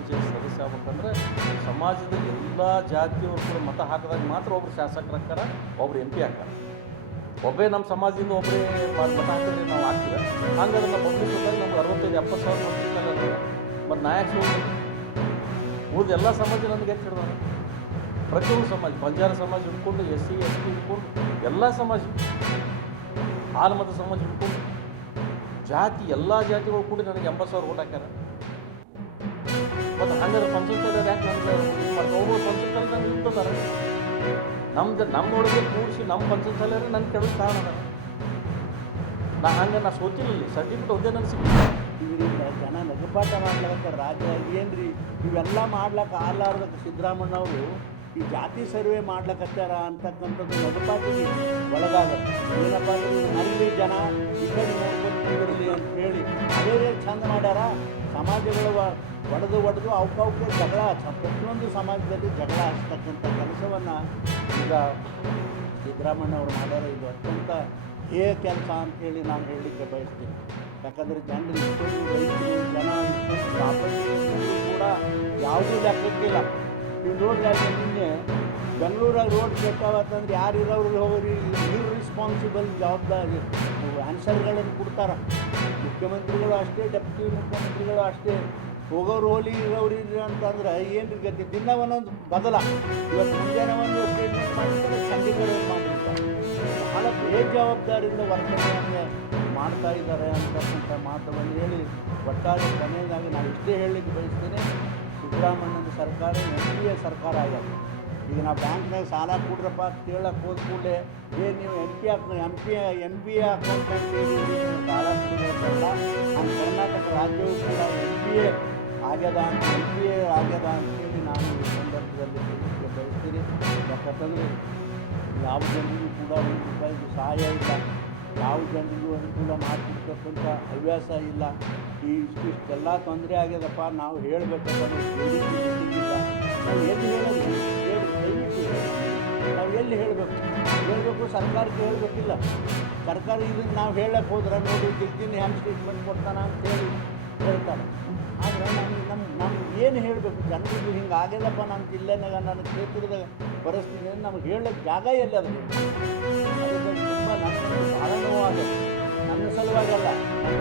ಪಂಚಾಯತ್ ಸದಸ್ಯ ಆಗ್ಬೇಕಂದ್ರೆ ಸಮಾಜದ ಎಲ್ಲ ಜಾತಿಯವರು ಕೂಡ ಮತ ಹಾಕಿದಾಗ ಮಾತ್ರ ಒಬ್ರು ಶಾಸಕರಾಗ್ತಾರೆ, ಒಬ್ರು MP ಆಗ್ತಾರೆ. ಒಬ್ಬೇ ನಮ್ಮ ಸಮಾಜದಿಂದ ಒಬ್ಬರೇ ಮತ ಹಾಕಿದ್ರೆ ನಾವು ಆಗ್ತೀವಿ. ಹಂಗಾದ್ರೆ ನಾವು ಪಬ್ಲಿಕ್ ಬಂದಾಗ ನಮ್ಗೆ 65-70 ಸಾವಿರ ಮತ ಇತ್ತಲ್ಲ, ಮತ್ತು ನಾಯಕ ಸೋಲು ಉಳಿದ ಎಲ್ಲ ಸಮಾಜ ನನಗೆ ಹೆಚ್ಚು ಹಿಡ್ದಾರೆ. ಪ್ರತಿಯೊಂದು ಸಮಾಜ, ಬಂಜಾರ ಸಮಾಜ ಹಿಡ್ಕೊಂಡು, SC ST ಹಿಡ್ಕೊಂಡು ಎಲ್ಲ ಸಮಾಜ, ಆಲ್ಮತ ಸಮಾಜ ಹಿಡ್ಕೊಂಡು ಜಾತಿ ಎಲ್ಲ ಜಾತಿಗಳು ಕೂಡಿ ನನಗೆ 80,000 ಓಟ್ ಹಾಕ್ಯಾರ. ಮತ್ತು ಹಂಗಾದ್ರೆ ಪಂಚಾಯತ್ ಯಾಕೆ ನನಗೆ ಮತ್ತು ಒಬ್ಬರು ಪಂಚಾಯತ್ ನನಗೆ ಇರ್ತದಾರೆ. ನಮ್ಮೊಳಗೆ ಕೂಡಿಸಿ ನಮ್ಮ ಪಂಚಾಯತ್ ನನ್ನ ಕೆಡೋದು ಕಾರಣ ಅದ. ನಾ ಸೋತಿಲ್ಲ, ಸರ್ಟಿಫಿಕೇಟ್ ಒಂದೇ ನನಗೆ ಸಿಗ್ತದೆ. ಇದರಿಂದ ಜನ ನಗಪಾಠ ಮಾಡ್ಲಿಕ್ಕೆ ರಾಜ್ಯ ಏನ್ರಿ ಇವೆಲ್ಲ ಮಾಡ್ಲಿಕ್ಕೆ ಆಲಾರ್ದಕ್ಕೆ ಸಿದ್ದರಾಮಣ್ಣವರು ಈ ಜಾತಿ ಸರ್ವೆ ಮಾಡ್ಲಕತ್ತಾರ ಅಂತಕ್ಕಂಥದ್ದು ನಗಪಾಟಿಗೆ ಒಳಗಾಗತ್ತೆ. ಏನಪ್ಪ ಅಂದ್ರೆ ನಲ್ಲಿ ಜನ ಈ ಕಡೆ ನೋಡ್ಕೊಂಡು ಅಂತ ಹೇಳಿ ಅದೇ ಚಂದ ಮಾಡ್ಯಾರ. ಸಮಾಜಗಳು ಒಡೆದು ಅವಕ್ಕೆ ಜಗಳ, ಪ್ರತಿಯೊಂದು ಸಮಾಜದಲ್ಲಿ ಜಗಳ ಹಚ್ಚತಕ್ಕಂಥ ಕೆಲಸವನ್ನು ಈಗ ಸಿದ್ದರಾಮಣ್ಣವ್ರು ಮಾಡ್ಯಾರ. ಇದು ಅತ್ಯಂತ ಕೆಲಸ ಅಂಥೇಳಿ ನಾನು ಹೇಳಲಿಕ್ಕೆ ಬಯಸ್ತೀನಿ. ಯಾಕಂದರೆ ಜನರು ಇಷ್ಟೊಂದು ರೈತರು ಜನ ಇಷ್ಟೊಂದು ಪ್ರಾಪರ್ಟಿ ಕೂಡ ಯಾವುದೂ ಲೆಕ್ಕಕ್ಕಿಲ್ಲ. ನೀವು ನೋಡಲಿ, ನಿನ್ನೆ ಬೆಂಗಳೂರಾಗ ರೋಡ್ ಕೆಟ್ಟವತ್ತಂದ್ರೆ ಯಾರು ಇರೋರು ಹೋಗ್ರಿ ಇರ್ರೆಸ್ಪಾನ್ಸಿಬಲ್ ಜವಾಬ್ದಾರಿ ಆನ್ಸರ್ಗಳನ್ನು ಕೊಡ್ತಾರೆ. ಮುಖ್ಯಮಂತ್ರಿಗಳು ಅಷ್ಟೇ, ಡೆಪ್ಯೂಟಿ ಮುಖ್ಯಮಂತ್ರಿಗಳು ಅಷ್ಟೇ. ಹೋಗೋರು ಹೋಲಿ ಇರೋರು ಇರ್ರಿ ಅಂತಂದ್ರೆ ಏನು ಗತಿ, ದಿನ ಒಂದೊಂದು ಬದಲ. ಇವತ್ತು ಮುಂಜಾನೆ ಒಂದು ಸ್ಟೇಟ್ಮೆಂಟ್ ಮಾಡಿರ್ತಾರೆ, ಚಂಡೀಗಢ ಮಾಡಿರ್ತಾರೆ. ಭಾಳ ಬೇಜವಾಬ್ದಾರಿಯಿಂದ ವರ್ತನೆಯನ್ನು ಮಾಡ್ತಾ ಇದ್ದಾರೆ ಅಂತಕ್ಕಂಥ ಮಾತನ್ನು ಹೇಳಿ ಒಟ್ಟಾರೆ ಕೊನೆಯದಾಗಿ ನಾನು ಇಷ್ಟೇ ಹೇಳಲಿಕ್ಕೆ ಬಯಸ್ತೇನೆ. ಸಿದ್ದರಾಮಣ್ಣನ ಸರ್ಕಾರ NPA ಸರ್ಕಾರ ಆಗ್ಯದ. ಈಗ ನಾವು ಬ್ಯಾಂಕ್ನಾಗ ಸಾಲ ಕೊಡ್ರಪ್ಪ ಕೇಳಕ್ಕೆ ಹೋದ ಕೂಡಲೇ ನೀವು MPA ಅಕೌಂಟ್ ಹೇಳಿ ಸಾಲ ಕೊಡೋದಲ್ಲ. ನಮ್ಮ ಕರ್ನಾಟಕ ರಾಜ್ಯವು ಕೂಡ NPA ಆಗ್ಯದ ಅಂತೇಳಿ ನಾನು ಈ ಸಂದರ್ಭದಲ್ಲಿ ಹೇಳಲಿಕ್ಕೆ ಬಯಸ್ತೀನಿ. ಯಾಕಂತಂದರೆ ಯಾವ ಜನರಿಗೂ ಕೂಡ ₹1 ಸಹಾಯ ಇಲ್ಲ, ಯಾವ ಜನರಿಗೂ ಅನುಕೂಲ ಮಾಡಿಕೊಡ್ತಕ್ಕಂಥ ಹವ್ಯಾಸ ಇಲ್ಲ. ಇಷ್ಟೆಲ್ಲ ತೊಂದರೆ ಆಗ್ಯದಪ್ಪ, ನಾವು ಹೇಳಬೇಕಂದ್ರೆ ಇಲ್ಲ. ನಾವು ಎಲ್ಲಿ ಹೇಳೋದು? ನಾವು ಎಲ್ಲಿ ಹೇಳಬೇಕು? ಸರ್ಕಾರಕ್ಕೆ ಹೇಳಬೇಕಿಲ್ಲ. ಸರ್ಕಾರ ಇದನ್ನು ನಾವು ಹೇಳಕ್ಕೆ ಹೋದ್ರೆ ನೋಡಿ ದಿಗ್ದಿನ ಹ್ಯಾಂಡ್ ಸ್ಟೇಟ್ಮೆಂಟ್ ಕೊಡ್ತಾನೆ ಅಂತೇಳಿ ಹೇಳ್ತಾರೆ. ಆದರೆ ನಮ್ಗೆ ಏನು ಹೇಳಬೇಕು? ಜನರಿಗೆ ಹಿಂಗೆ ಆಗ್ಯದಪ್ಪ ನಮ್ಮ ಜಿಲ್ಲೆನಾಗ, ನನ್ನ ಕ್ಷೇತ್ರದ ಪರಿಸ್ಥಿತಿ ನಮ್ಗೆ ಹೇಳಕ್ಕೆ ಜಾಗ ಎಲ್ಲಿ ಅದು? ಅದಕ್ಕೆ ತುಂಬ ನನ್ನ ಭಾಳ ನೋವಾಗತ್ತೆ. ನನ್ನ ಸಲುವಾಗಲ್ಲ.